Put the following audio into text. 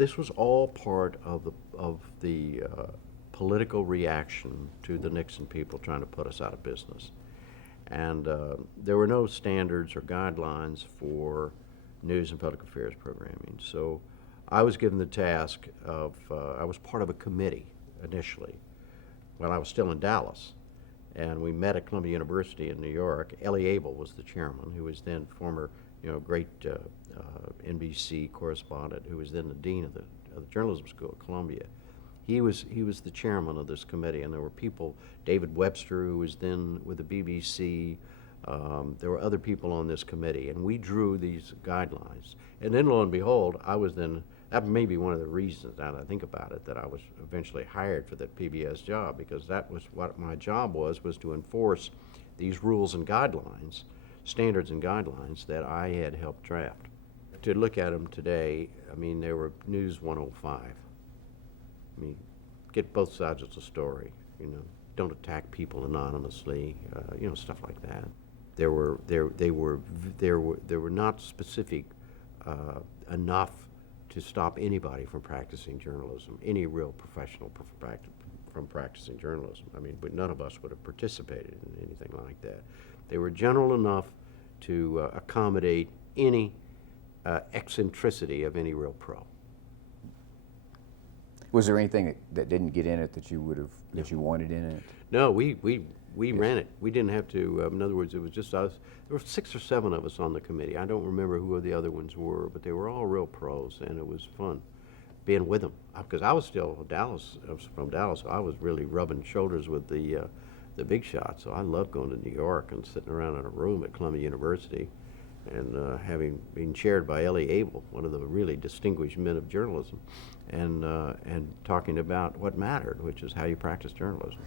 this was all part of the political reaction to the Nixon people trying to put us out of business. And there were no standards or guidelines for news and public affairs programming. So I was given the task of, I was part of a committee initially when I was still in Dallas. And we met at Columbia University in New York. Ellie Abel was the chairman, who was then former, great NBC correspondent, who was then the dean of the journalism school at Columbia. He was the chairman of this committee, and there were people, David Webster, who was then with the BBC. There were other people on this committee, and we drew these guidelines. And then, lo and behold, I was then, that may be one of the reasons, now that I think about it, that I was eventually hired for that PBS job, because that was what my job was to enforce these rules and guidelines, standards and guidelines that I had helped draft. To look at them today, I mean, they were News 105. I mean, get both sides of the story, don't attack people anonymously, stuff like that. They were not specific enough to stop anybody from practicing journalism, any real professional from practicing journalism. I mean, but none of us would have participated in anything like that. They were general enough to accommodate any eccentricity of any real pro. Was there anything that didn't get in it that you would have, that you wanted in it? No, we ran it. We didn't have to, in other words, it was just us. There were 6 or 7 of us on the committee. I don't remember who the other ones were, but they were all real pros, and it was fun being with them. Because I was still from Dallas, so I was really rubbing shoulders with the big shots. So I loved going to New York and sitting around in a room at Columbia University and having been chaired by Ellie Abel, one of the really distinguished men of journalism, and talking about what mattered, which is how you practice journalism.